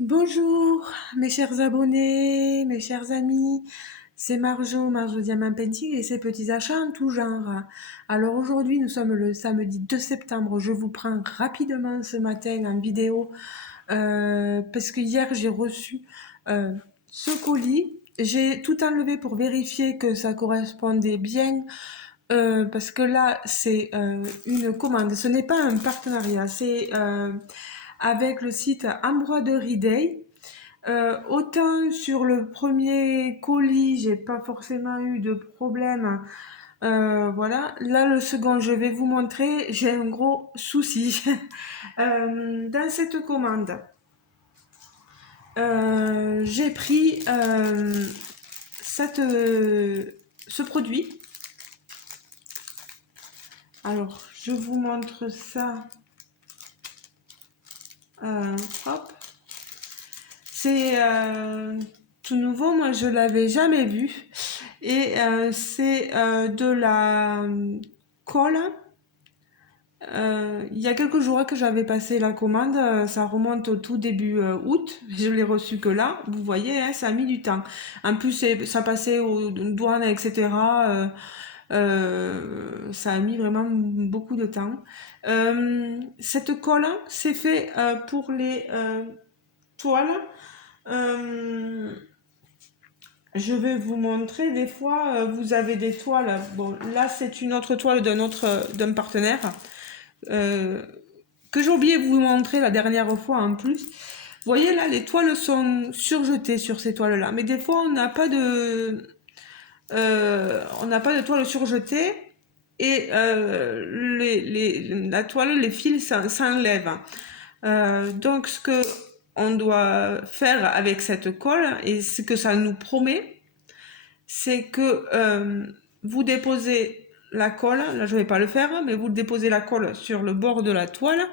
Bonjour mes chers abonnés, mes chers amis, c'est Marjo Diamant Painting et ses petits achats en tout genre. Alors aujourd'hui nous sommes le samedi 2 septembre, je vous prends rapidement ce matin en vidéo parce que hier j'ai reçu ce colis. J'ai tout enlevé pour vérifier que ça correspondait bien parce que là c'est une commande, ce n'est pas un partenariat, c'est avec le site Embroidery Day. Autant sur le premier colis, j'ai pas forcément eu de problème. Voilà. Là, le second, je vais vous montrer, j'ai un gros souci. Dans cette commande, j'ai pris ce produit. Alors, je vous montre ça. Hop. C'est tout nouveau, moi je l'avais jamais vu. Et c'est de la colle. Il y a quelques jours que j'avais passé la commande, ça remonte au tout début août, je l'ai reçu que là, vous voyez, hein, ça a mis du temps. En plus, ça passait aux douanes, etc. Ça a mis vraiment beaucoup de temps. Cette colle, c'est fait pour les toiles. Euh, je vais vous montrer, des fois, vous avez des toiles. Bon, là, c'est une autre toile d'un partenaire euh, que j'ai oublié de vous montrer la dernière fois en plus. Vous voyez là, les toiles sont surjetées sur ces toiles-là, mais des fois, on n'a pas de toile surjetée et la toile, les fils s'enlèvent. Donc, ce que on doit faire avec cette colle et ce que ça nous promet, c'est que vous déposez la colle, là je vais pas le faire, mais vous déposez la colle sur le bord de la toile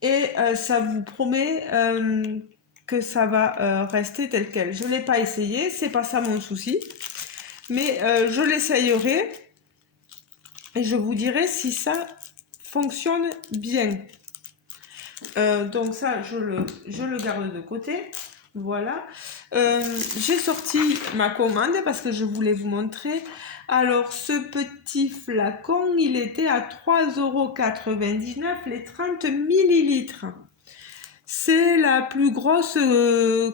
et ça vous promet que ça va rester tel quel. Je l'ai pas essayé, c'est pas ça mon souci, mais je l'essayerai et je vous dirai si ça fonctionne bien. Donc ça, je le garde de côté. Voilà. J'ai sorti ma commande parce que je voulais vous montrer. Alors, ce petit flacon, il était à 3,99 € les 30 millilitres. C'est la plus grosse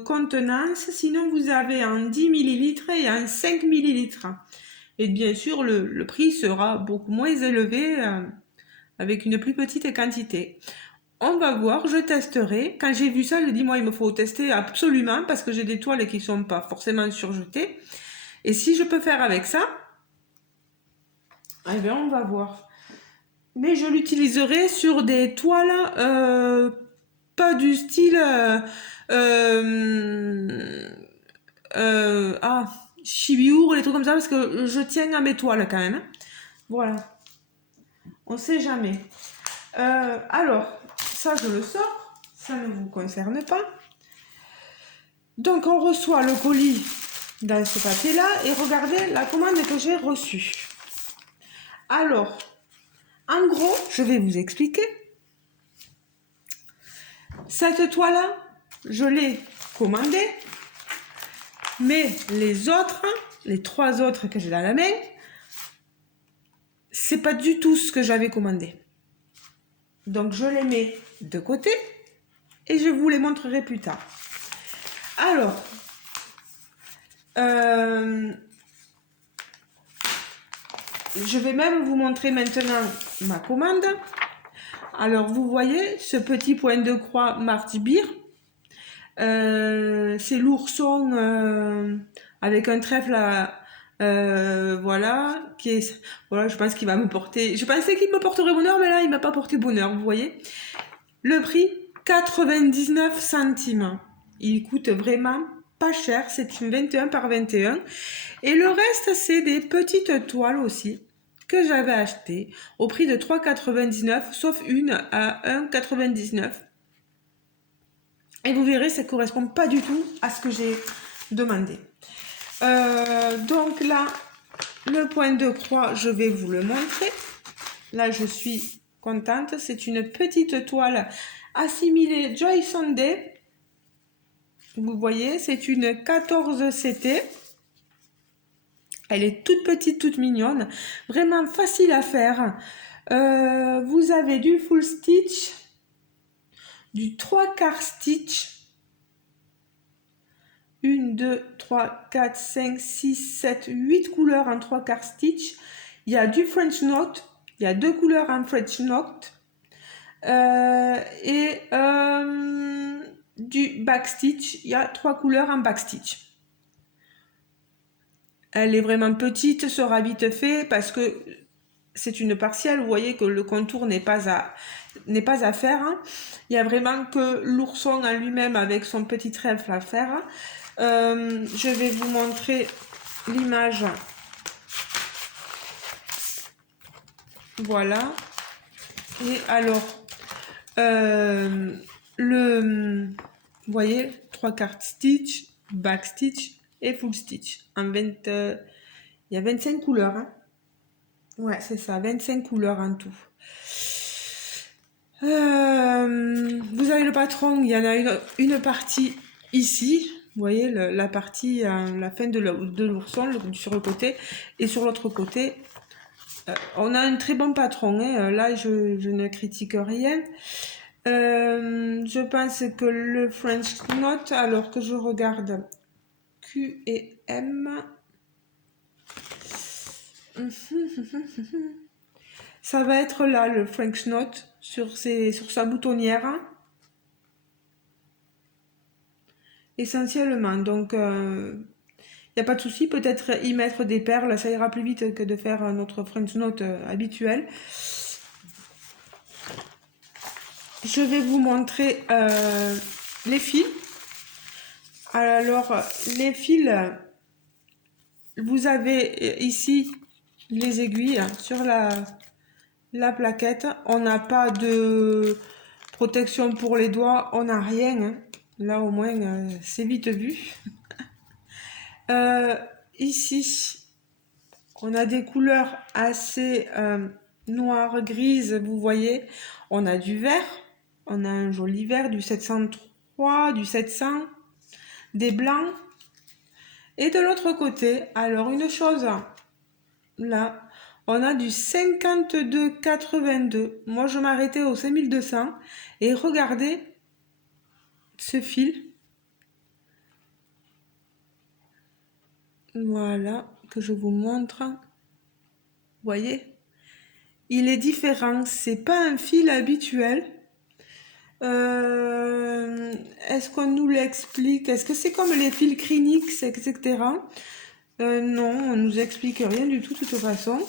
contenance. Sinon, vous avez en 10 millilitres et en 5 millilitres. Et bien sûr, le prix sera beaucoup moins élevé avec une plus petite quantité. On va voir, je testerai. Quand j'ai vu ça, je dis moi il me faut tester absolument parce que j'ai des toiles qui sont pas forcément surjetées. Et si je peux faire avec ça, eh bien on va voir. Mais je l'utiliserai sur des toiles pas du style euh, ah Chibiour, les trucs comme ça parce que je tiens à mes toiles quand même. Voilà, on sait jamais. Alors, ça je le sors, ça ne vous concerne pas. Donc on reçoit le colis dans ce papier-là et regardez la commande que j'ai reçue. Alors, en gros, je vais vous expliquer. Cette toile-là, je l'ai commandée, mais les 3 autres que j'ai dans la main, c'est pas du tout ce que j'avais commandé. Donc je les mets de côté et je vous les montrerai plus tard. Alors, je vais même vous montrer maintenant ma commande. Alors, vous voyez ce petit point de croix Marty Beer. C'est l'ourson avec un trèfle voilà, voilà, je pense qu'il va me porter. Je pensais qu'il me porterait bonheur, mais là, il m'a pas porté bonheur, vous voyez. Le prix, 99 centimes. Il coûte vraiment pas cher, c'est une 21 par 21. Et le reste, c'est des petites toiles aussi que j'avais achetées au prix de 3,99, sauf une à 1,99. Et vous verrez, ça ne correspond pas du tout à ce que j'ai demandé. Donc là, le point de croix, je vais vous le montrer. Là, je suis contente. C'est une petite toile assimilée Joy Sunday. Vous voyez, c'est une 14 CT. Elle est toute petite, toute mignonne. Vraiment facile à faire. Vous avez du full stitch, du 3/4 stitch. 1, 2, 3, 4, 5, 6, 7, 8 couleurs en 3/4 stitch. Il y a du French knot. Il y a 2 couleurs en French knot. Et du backstitch, il y a 3 couleurs en backstitch. Elle est vraiment petite, sera vite fait parce que c'est une partielle. Vous voyez que le contour n'est pas à faire. Hein. Il y a vraiment que l'ourson en lui-même avec son petit trèfle à faire. Je vais vous montrer l'image. Voilà. Et alors, vous voyez, 3/4 stitch, back stitch et full stitch. Il y a 25 couleurs. Hein. Ouais, c'est ça, 25 couleurs en tout. Vous avez le patron, il y en a une partie ici. Vous voyez, la partie, la fin de l'ourson sur le côté. Et sur l'autre côté, on a un très bon patron. Hein. Là, je ne critique rien. Je pense que le French knot, alors que je regarde Q et M, ça va être là le French knot sur sa boutonnière. Essentiellement, donc il n'y a pas de souci, peut-être y mettre des perles, ça ira plus vite que de faire notre French knot habituel. Je vais vous montrer les fils. Alors, les fils, vous avez ici les aiguilles sur la plaquette. On n'a pas de protection pour les doigts, on n'a rien. Hein. Là, au moins, c'est vite vu. Ici, on a des couleurs assez noires, grises, vous voyez. On a du vert, on a un joli vert, du 703, du 700, des blancs. Et de l'autre côté, alors une chose, là, on a du 52,82. Moi, je m'arrêtais au 5200. Et regardez ce fil. Voilà, que je vous montre. Vous voyez? Il est différent, c'est pas un fil habituel. Est-ce qu'on nous l'explique? Est-ce que c'est comme les fils Crinix, etc. Non, on nous explique rien du tout de toute façon.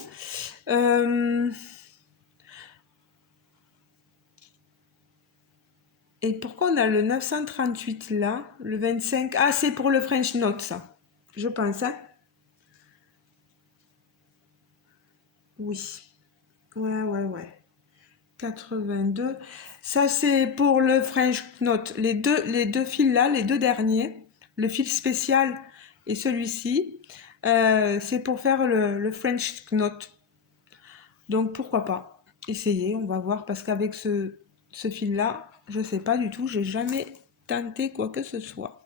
Et pourquoi on a le 938 là? Le 25? Ah, c'est pour le French knot, ça. Je pense, hein? Oui. Ouais. 82. Ça, c'est pour le French knot. Les deux fils là, les deux derniers, le fil spécial et celui-ci, c'est pour faire le French knot. Donc, pourquoi pas essayer, on va voir, parce qu'avec ce fil-là, je sais pas du tout, j'ai jamais tenté quoi que ce soit.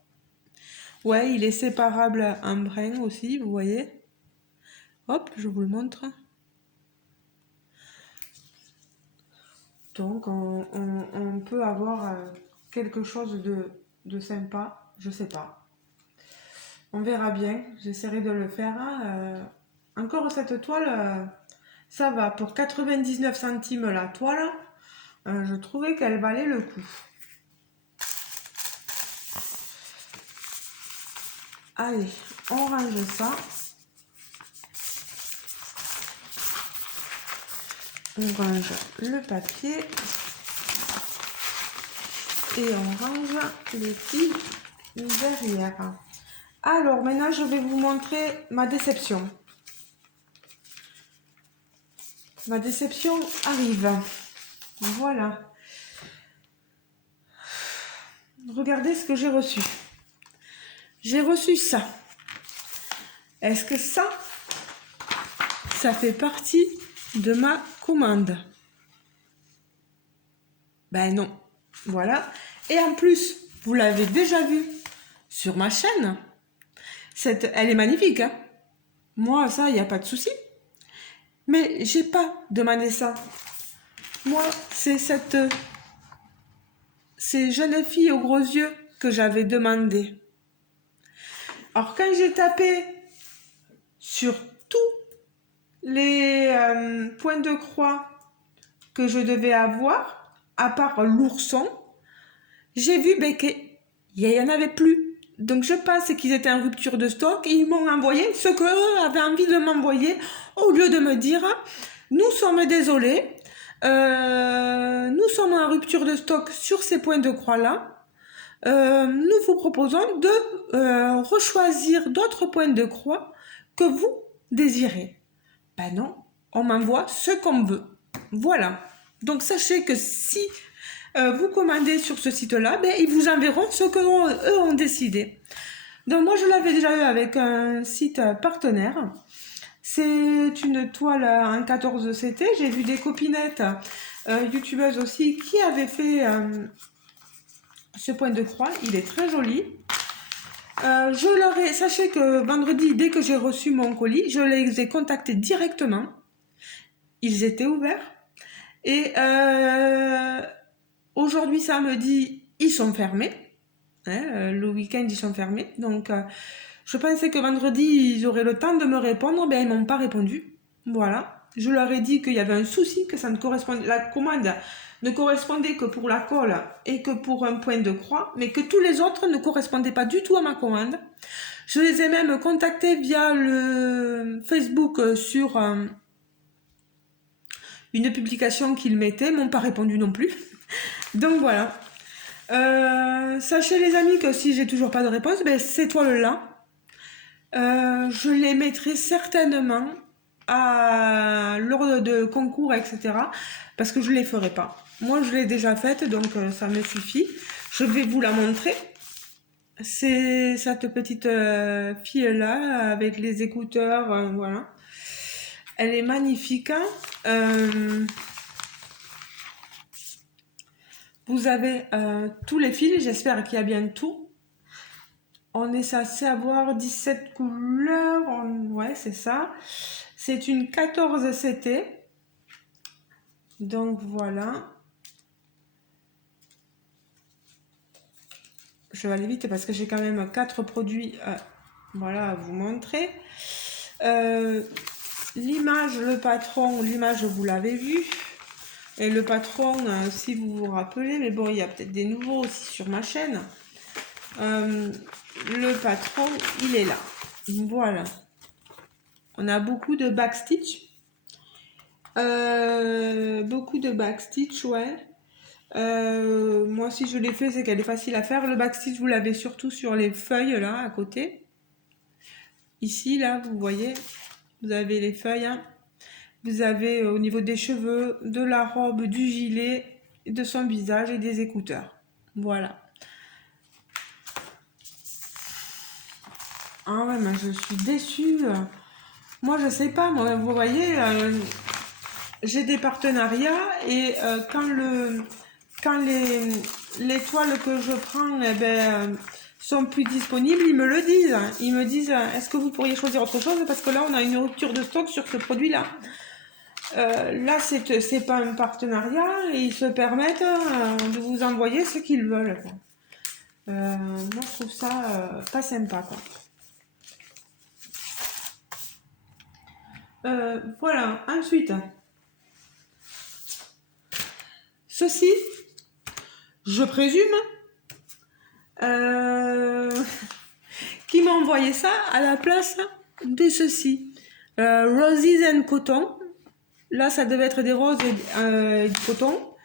Ouais, il est séparable en brin aussi, vous voyez. Hop, je vous le montre. Donc, on peut avoir quelque chose de sympa, je sais pas. On verra bien, j'essaierai de le faire. Hein. Encore cette toile, ça va. Pour 99 centimes la toile, je trouvais qu'elle valait le coup. Allez, on range ça. On range le papier. Et on range les fils derrière. Alors, maintenant, je vais vous montrer ma déception. Ma déception arrive. Voilà. Regardez ce que j'ai reçu. J'ai reçu ça. Est-ce que ça fait partie de ma commande? Ben non. Voilà. Et en plus, vous l'avez déjà vu sur ma chaîne. Elle est magnifique, hein. Moi, ça, il n'y a pas de souci. Mais j'ai pas demandé ça. Moi, c'est ces jeunes filles aux gros yeux que j'avais demandé. Alors, quand j'ai tapé sur tous les points de croix que je devais avoir, à part l'ourson, j'ai vu qu'il n'y en avait plus. Donc je pense qu'ils étaient en rupture de stock et ils m'ont envoyé ce qu'eux avaient envie de m'envoyer au lieu de me dire nous sommes désolés, nous sommes en rupture de stock sur ces points de croix là. Nous vous proposons de rechoisir d'autres points de croix que vous désirez. Ben non, on m'envoie ce qu'on veut. Voilà. Donc sachez que si vous commandez sur ce site-là, ben, ils vous enverront ce que eux ont décidé. Donc moi je l'avais déjà eu avec un site partenaire. C'est une toile en 14 CT. J'ai vu des copinettes youtubeuses aussi qui avaient fait ce point de croix. Il est très joli. Sachez que vendredi, dès que j'ai reçu mon colis, je les ai contactés directement. Ils étaient ouverts. Et aujourd'hui, samedi, ils sont fermés. Hein, le week-end, ils sont fermés. Donc, je pensais que vendredi, ils auraient le temps de me répondre. Ben, ils m'ont pas répondu. Voilà. Je leur ai dit qu'il y avait un souci, que ça ne correspondait, la commande ne correspondait que pour la colle et que pour un point de croix, mais que tous les autres ne correspondaient pas du tout à ma commande. Je les ai même contactés via le Facebook sur une publication qu'ils mettaient, m'ont pas répondu non plus. Donc voilà. Sachez les amis que si j'ai toujours pas de réponse, ben ces toiles-là, je les mettrai certainement à l'ordre de concours, etc. Parce que je les ferai pas. Moi, je l'ai déjà faite, donc ça me suffit. Je vais vous la montrer. C'est cette petite fille-là, avec les écouteurs, voilà. Elle est magnifique. Hein. Vous avez tous les fils, j'espère qu'il y a bien tout. On est censé avoir 17 couleurs, ouais c'est ça. C'est une 14 CT. Donc voilà. Je vais aller vite parce que j'ai quand même 4 produits voilà, à vous montrer. L'image, le patron, l'image vous l'avez vu. Et le patron, si vous vous rappelez, mais bon, il y a peut-être des nouveaux aussi sur ma chaîne. Le patron, il est là. Voilà. On a beaucoup de backstitch. Beaucoup de backstitch, ouais. Moi, si je l'ai fait, c'est qu'elle est facile à faire. Le backstitch, vous l'avez surtout sur les feuilles, là, à côté. Ici, là, vous voyez, vous avez les feuilles. Hein. Vous avez au niveau des cheveux, de la robe, du gilet, de son visage et des écouteurs. Voilà. Ah ouais, mais je suis déçue. Moi, je sais pas, moi, vous voyez, j'ai des partenariats et quand les toiles que je prends eh ben, sont plus disponibles, ils me le disent. Ils me disent, est-ce que vous pourriez choisir autre chose? Parce que là, on a une rupture de stock sur ce produit-là. Là, c'est pas un partenariat et ils se permettent de vous envoyer ce qu'ils veulent. Moi, je trouve ça pas sympa, quoi. Voilà, ensuite, ceci, je présume, qui m'a envoyé ça à la place de ceci. Roses and Cotton. Là, ça devait être des roses et du coton.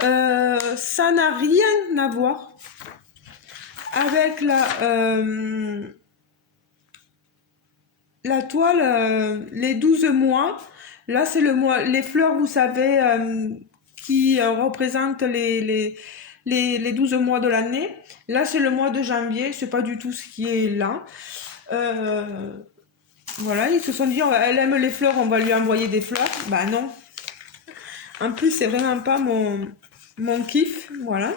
Ça n'a rien à voir avec la toile, les 12 mois. Là, c'est le mois, les fleurs, vous savez, qui représentent les 12 mois de l'année. Là, c'est le mois de janvier. C'est pas du tout ce qui est là. Voilà, ils se sont dit, elle aime les fleurs, on va lui envoyer des fleurs. Bah non. En plus, c'est vraiment pas mon kiff. Voilà.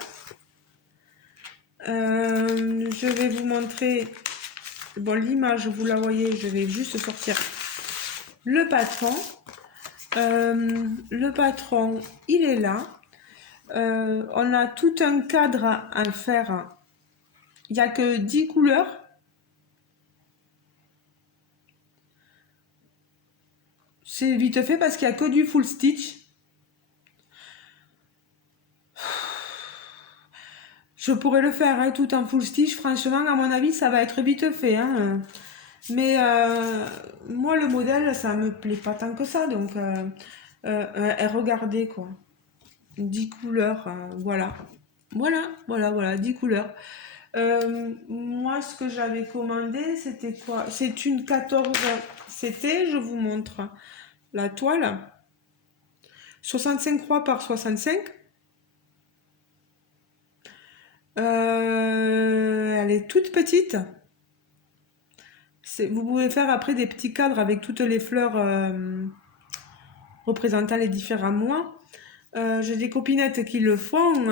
je vais vous montrer, bon, l'image, vous la voyez, je vais juste sortir le patron. Le patron, il est là. On a tout un cadre à faire. Il n'y a que 10 couleurs. C'est vite fait parce qu'il n'y a que du full stitch. Je pourrais le faire hein, tout en full stitch. Franchement, à mon avis, ça va être vite fait. Hein. Mais moi, le modèle, ça me plaît pas tant que ça. Donc, regardez quoi. 10 couleurs, voilà. Voilà, 10 couleurs. Moi, ce que j'avais commandé, c'était quoi? C'est une 14. C'était, je vous montre la toile. 65 croix par 65. Elle est toute petite. Vous pouvez faire après des petits cadres avec toutes les fleurs représentant les différents mois. J'ai des copinettes qui le font.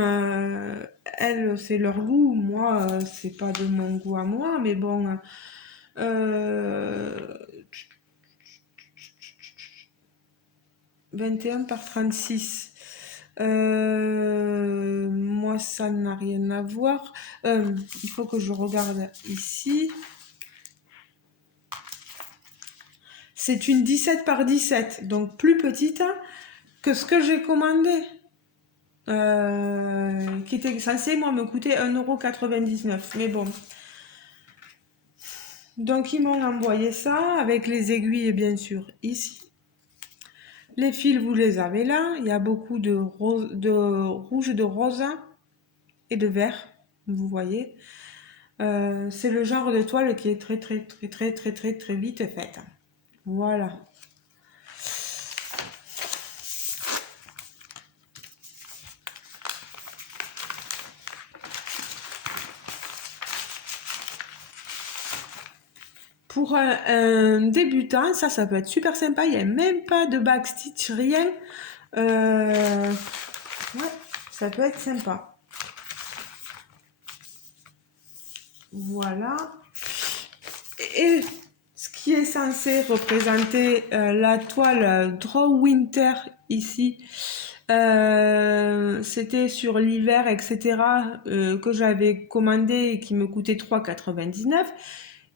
Elles, c'est leur goût. Moi, c'est pas de mon goût à moi, mais bon. 21 par 36. Moi, ça n'a rien à voir. Il faut que je regarde ici. C'est une 17 par 17, donc plus petite que ce que j'ai commandé. Qui était censé, moi, me coûter 1,99 €. Mais bon. Donc, ils m'ont envoyé ça avec les aiguilles, bien sûr, ici. Les fils, vous les avez là. Il y a beaucoup de rouge, de rose et de vert. Vous voyez. C'est le genre de toile qui est très vite faite. Voilà. Pour un débutant, ça peut être super sympa. Il n'y a même pas de backstitch, rien. Ouais, ça peut être sympa. Voilà. Et ce qui est censé représenter la toile Draw Winter ici, c'était sur l'hiver, etc., que j'avais commandé et qui me coûtait 3,99 €,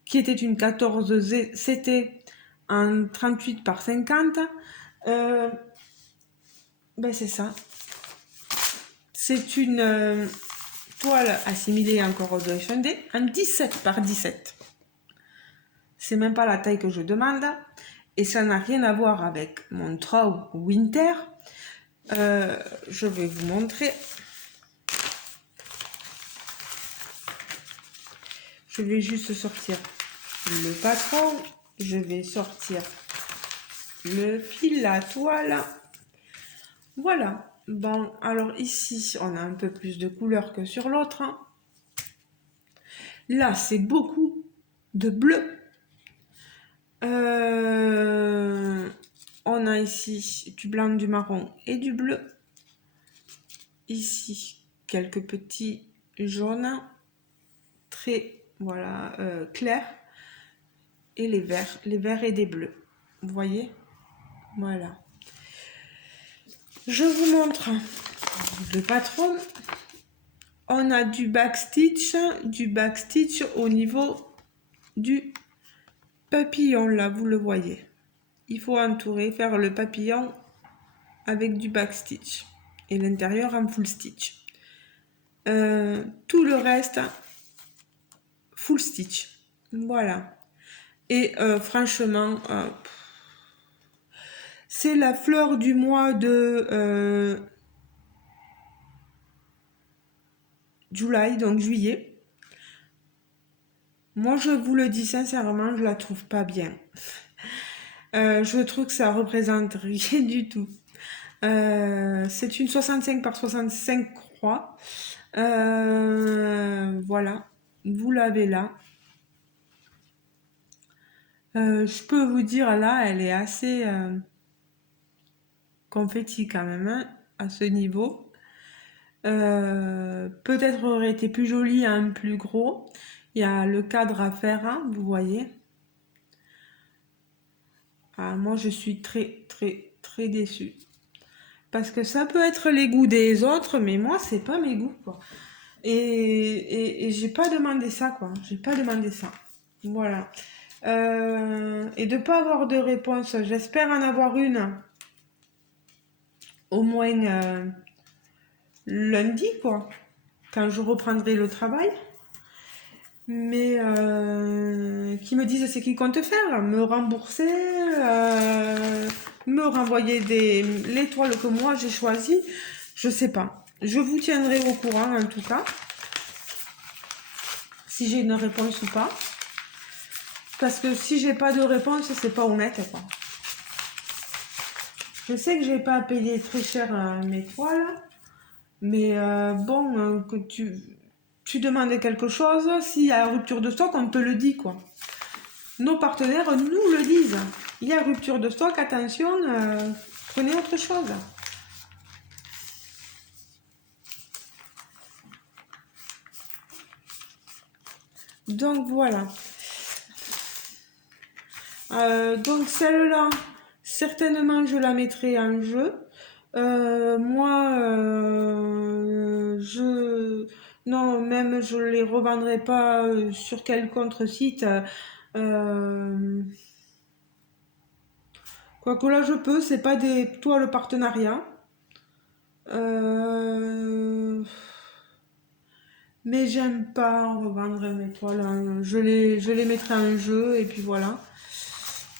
qui était une 14 c'était en 38 par 50. Ben c'est ça. C'est une toile assimilée encore au Deuxième en 17 par 17. C'est même pas la taille que je demande. Et ça n'a rien à voir avec mon Draw Winter. Je vais vous montrer. Je vais juste sortir le patron. Je vais sortir le fil, la toile. Voilà. Bon, alors ici, on a un peu plus de couleur que sur l'autre. Là, c'est beaucoup de bleu. On a ici du blanc, du marron et du bleu. Ici, quelques petits jaunes, très voilà, clairs. Et les verts et des bleus. Vous voyez? Voilà. Je vous montre le patron. On a du backstitch au niveau du papillon, là, vous le voyez. Il faut entourer, faire le papillon avec du backstitch et l'intérieur en full stitch. Tout le reste, full stitch. Voilà. Et franchement, c'est la fleur du mois de July, donc juillet. Moi, je vous le dis sincèrement, je la trouve pas bien. Je trouve que ça représente rien du tout. C'est une 65 par 65 croix. Voilà, vous l'avez là. Je peux vous dire là, elle est assez confetti quand même hein, à ce niveau. Peut-être aurait été plus jolie un plus gros. Il y a le cadre à faire, hein, vous voyez. Ah, moi, je suis très déçue. Parce que ça peut être les goûts des autres, mais moi, c'est pas mes goûts, quoi. Et j'ai pas demandé ça, quoi. J'ai pas demandé ça. Voilà. Et de pas avoir de réponse, j'espère en avoir une au moins lundi, quoi, quand je reprendrai le travail. Mais qui me disent ce qu'ils comptent faire, me rembourser, me renvoyer l'étoile que moi j'ai choisie, je sais pas. Je vous tiendrai au courant en tout cas, si j'ai une réponse ou pas. Parce que si j'ai pas de réponse, c'est pas honnête, quoi. Je sais que j'ai pas payé très cher mes toiles, mais bon, que tu demandes quelque chose, s'il y a rupture de stock, on te le dit, quoi. Nos partenaires nous le disent. Il y a rupture de stock, attention, prenez autre chose. Donc voilà. Donc celle-là, certainement je la mettrai en jeu. Moi, non, même je les revendrai pas sur quelque autre site. Quoique là je peux, c'est pas des toiles partenariat. Mais j'aime pas revendre mes toiles, hein. Je les mettrai en jeu et puis voilà.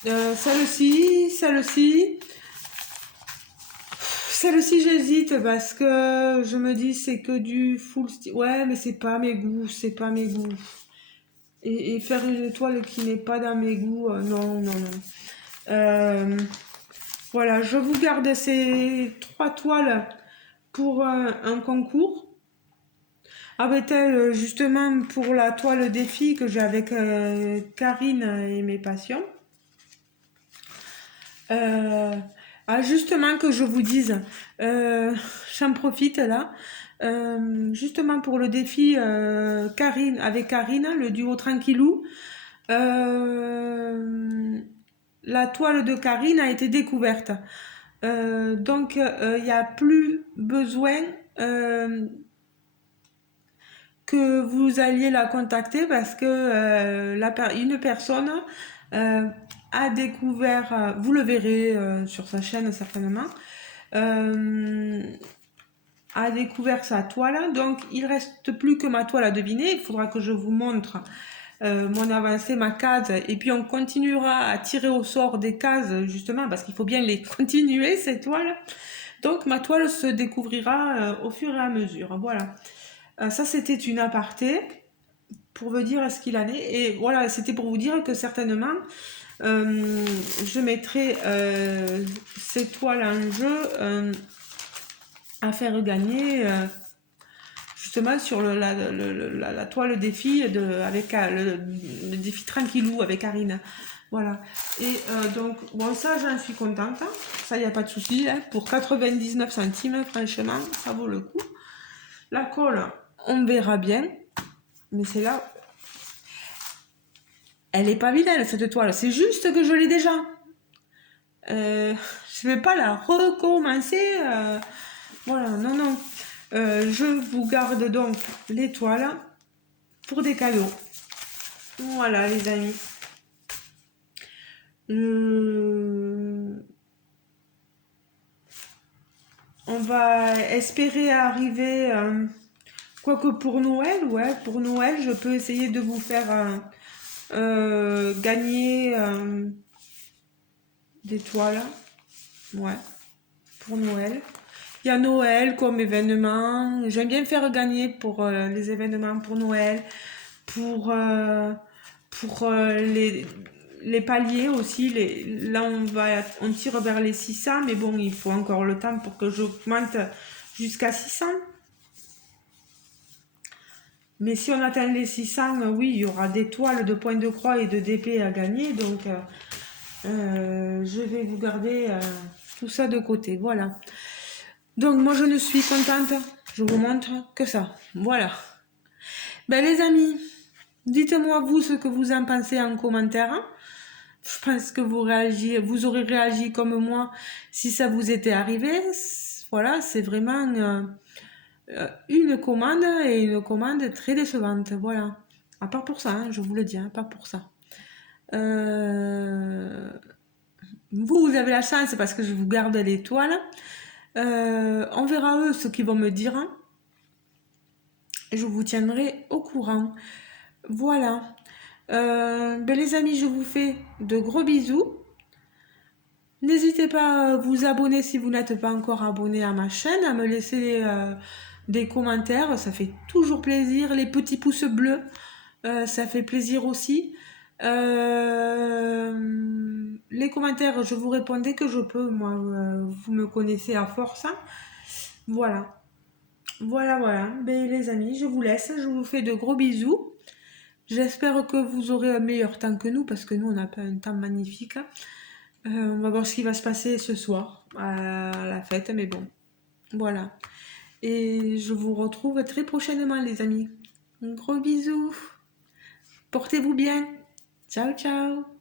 Celle-ci, j'hésite parce que je me dis c'est que du full style. Ouais, mais c'est pas mes goûts, c'est pas mes goûts. Et faire une toile qui n'est pas dans mes goûts, non, non, non. Voilà, je vous garde ces 3 toiles pour un concours. Ah ben justement pour la toile défi que j'ai avec Karine et mes patients. Justement que je vous dise, j'en profite là. Justement pour le défi Karine avec Karine, le duo Tranquillou. La toile de Karine a été découverte. Donc il n'y a plus besoin que vous alliez la contacter parce que une personne a découvert, vous le verrez sur sa chaîne certainement, a découvert sa toile. Donc il reste plus que ma toile à deviner. Il faudra que je vous montre mon avancée, ma case, et puis on continuera à tirer au sort des cases justement parce qu'il faut bien les continuer ces toiles. Donc ma toile se découvrira au fur et à mesure. Voilà. Ça, c'était une aparté pour vous dire ce qu'il en est. Et voilà, c'était pour vous dire que certainement, je mettrai ces toiles en jeu à faire gagner justement sur la toile défi avec le défi Tranquillou avec Karine. Voilà. Et donc, bon, ça, j'en suis contente. Ça, il n'y a pas de souci. Hein. Pour 99 centimes, franchement, ça vaut le coup. La colle, on verra bien. Mais c'est là. Elle est pas vilaine, cette toile. C'est juste que je l'ai déjà. Je vais pas la recommencer. Voilà, non, non. Je vous garde donc les toiles pour des cadeaux. Voilà, les amis. On va espérer arriver... quoique pour Noël, ouais, pour Noël, je peux essayer de vous faire gagner des toiles. Ouais, pour Noël. Il y a Noël comme événement. J'aime bien faire gagner pour les événements pour Noël, pour les paliers aussi. Là, on tire vers les 600, mais bon, il faut encore le temps pour que j'augmente jusqu'à 600. Mais si on atteint les 600, oui, il y aura des toiles de points de croix et de DP à gagner. Donc, je vais vous garder tout ça de côté. Voilà. Donc, moi, je ne suis contente. Je vous montre que ça. Voilà. Ben, les amis, Dites-moi vous ce que vous en pensez en commentaire. Je pense que vous aurez réagi comme moi si ça vous était arrivé. Voilà, c'est vraiment une commande et une commande très décevante. Voilà. À part pour ça, hein, je vous le dis, à part pour ça. Vous avez la chance parce que je vous garde l'étoile. On verra eux ce qu'ils vont me dire. Je vous tiendrai au courant. Voilà. Ben les amis, je vous fais de gros bisous. N'hésitez pas à vous abonner si vous n'êtes pas encore abonné à ma chaîne, à me laisser des commentaires, ça fait toujours plaisir. Les petits pouces bleus, ça fait plaisir aussi. Les commentaires, je vous réponds dès que je peux, moi, vous me connaissez à force, hein. Voilà, voilà. Ben, les amis, je vous laisse, je vous fais de gros bisous. J'espère que vous aurez un meilleur temps que nous, parce que nous, on n'a pas un temps magnifique, hein. On va voir ce qui va se passer ce soir à la fête, mais bon, voilà. Et je vous retrouve très prochainement, les amis. Un gros bisou. Portez-vous bien. Ciao, ciao.